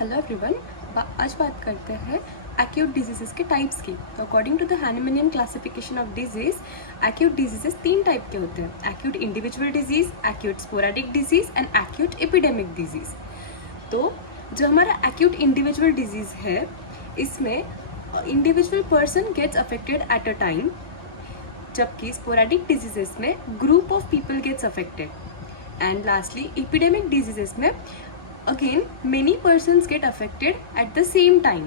Hello everyone, आज बात करते हैं एक्यूट डिजीजेस के टाइप्स की। According to the Hahnemannian classification of disease, acute diseases 3 type के होते हैं: acute individual disease, acute sporadic disease and acute epidemic disease. तो जो हमारा एक्यूट इंडिविजुअल डिजीज है, इसमें individual person gets affected at a time, जबकि स्पोरेडिक डिजीजेस में group of people gets affected, and lastly epidemic diseases में again many persons get affected at the same time.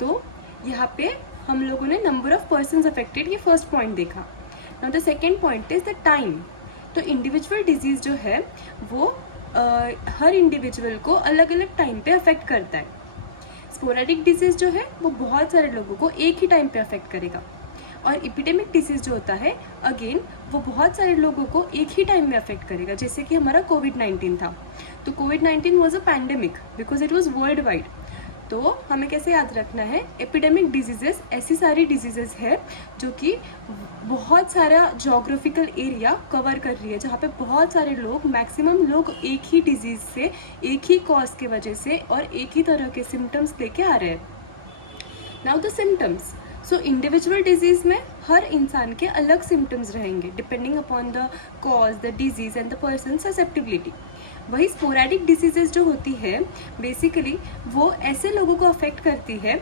तो यहाँ पे हम लोगों ने नंबर ऑफ पर्सन्स अफेक्टेड, ये फर्स्ट पॉइंट देखा। Now the second point is the time. तो इंडिविजुअल डिजीज जो है वो हर इंडिविजुअल को अलग अलग टाइम पे अफेक्ट करता है। स्पोरेडिक डिजीज जो है वो बहुत सारे लोगों को एक ही टाइम पे अफेक्ट करेगा, और एपिडेमिक डिजीज जो होता है अगेन वो बहुत सारे लोगों को एक ही टाइम में अफेक्ट करेगा, जैसे कि हमारा कोविड-19 था। तो कोविड-19 was a pandemic because it was worldwide. तो हमें कैसे याद रखना है, एपिडेमिक डिजीजेस ऐसी सारी डिजीजेस है जो कि बहुत सारा जोग्राफिकल एरिया कवर कर रही है, जहाँ पे बहुत सारे लोग, मैक्सिमम लोग एक ही डिजीज से, एक ही कॉज के वजह से और एक ही तरह के सिम्टम्स लेके आ रहे हैं। Now the symptoms. So individual disease में हर इंसान के अलग सिम्टम्स रहेंगे depending upon the cause, the disease and the person susceptibility. वही स्पोरेडिक डिजीजेस जो होती है बेसिकली वो ऐसे लोगों को अफेक्ट करती है।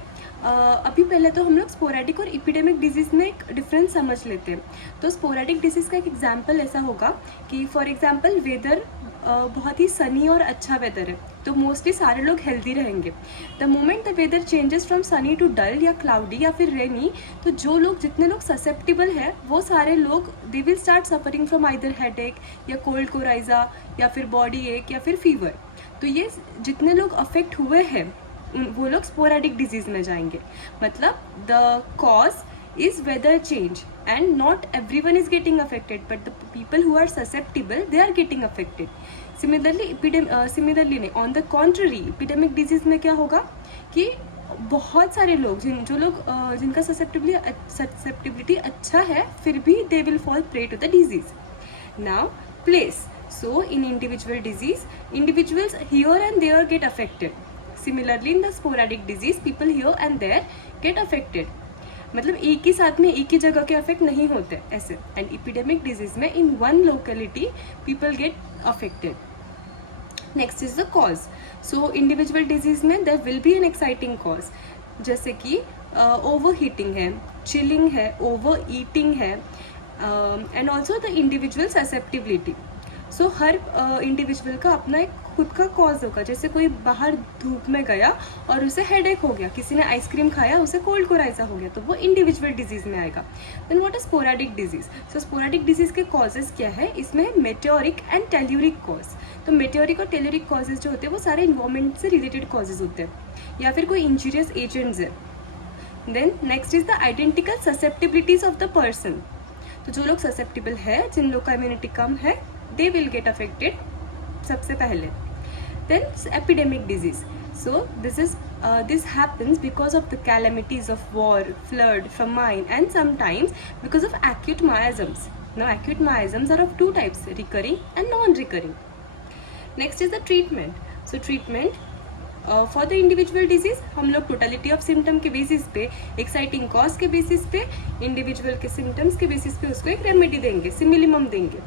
अभी पहले तो हम लोग स्पोरेडिक और एपिडेमिक डिजीज में एक डिफरेंस समझ लेते हैं। तो स्पोरेडिक डिजीज का एक एग्जांपल ऐसा होगा कि फॉर एग्जांपल वेदर बहुत ही सनी और अच्छा वेदर है, तो मोस्टली सारे लोग हेल्दी रहेंगे। The moment the weather changes from sunny to dull या क्लाउडी या फिर रेनी, तो जो लोग, जितने लोग ससेप्टिबल है वो सारे लोग they will start suffering from either headache या कोल्ड कोराइजा या फिर बॉडी एक या फिर फीवर। तो ये जितने लोग अफेक्ट हुए हैं वो लोग स्पोरेडिक डिजीज में जाएंगे। मतलब the cause is weather change and not everyone is getting affected, but the people who are susceptible they are getting affected. Similarly on the contrary epidemic disease में क्या होगा कि बहुत सारे लोग जो लोग जिनका susceptibility अच्छा है फिर भी they will fall prey to the disease. Now place. So in individual disease, individuals here and there get affected. Similarly in the sporadic disease, people here and there get affected. मतलब एक ही साथ में एक ही जगह के अफेक्ट नहीं होते ऐसे। एंड एपिडेमिक डिजीज में in one locality people get affected. Next is the cause. So individual disease में there will be an exciting cause, जैसे कि ओवर हीटिंग है, चिलिंग है, ओवर ईटिंग है, and also the individual susceptibility. So हर individual का अपना एक खुद का कॉज होगा। जैसे कोई बाहर धूप में गया और उसे हेडेक हो गया, किसी ने आइसक्रीम खाया उसे कोल्ड कोराइजा हो गया, तो वो इंडिविजुअल डिजीज में आएगा। Then what is sporadic disease. So sporadic disease के कॉजेज क्या है, इसमें मेटेओरिक एंड टेल्यूरिक कॉज। तो मेटेओरिक और टेल्यूरिक कॉजेज जो होते हैं वो सारे इन्वायरमेंट से रिलेटेड कॉजेज होते हैं या फिर कोई इंजीरियस एजेंट्स है। Then next is the identical susceptibilities of the person. तो जो लोग ससेप्टिबल है, जिन लोग का इम्यूनिटी कम है, they will get affected सबसे पहले। Then epidemic disease. So this happens because of the calamities of war, flood, famine, and sometimes because of acute miasms. Now acute miasms are of 2 types: recurring and non-recurring. Next is the treatment. So treatment for the individual disease हम लोग totality of symptom के basis पे, exciting cause के basis पे, individual के symptoms के basis पे उसको एक remedy देंगे, सिमिलिमम देंगे।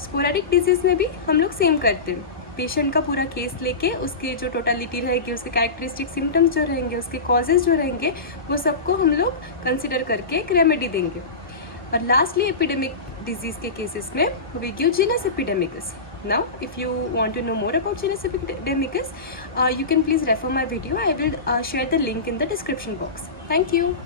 स्पोरेडिक डिजीज में भी हम लोग सेम करते हैं, पेशेंट का पूरा केस लेके उसके जो टोटलिटी रहेगी, उसके कैरेक्टरिस्टिक सिम्टम्स जो रहेंगे, उसके कॉजेज जो रहेंगे, वो सबको हम लोग कंसिडर करके एक रेमेडी देंगे। और लास्टली एपिडेमिक डिजीज के केसेस में we give genus epidemicus. Now if you want to know more about genus epidemicus, you can please refer my video. I will share the link in the description box. Thank you.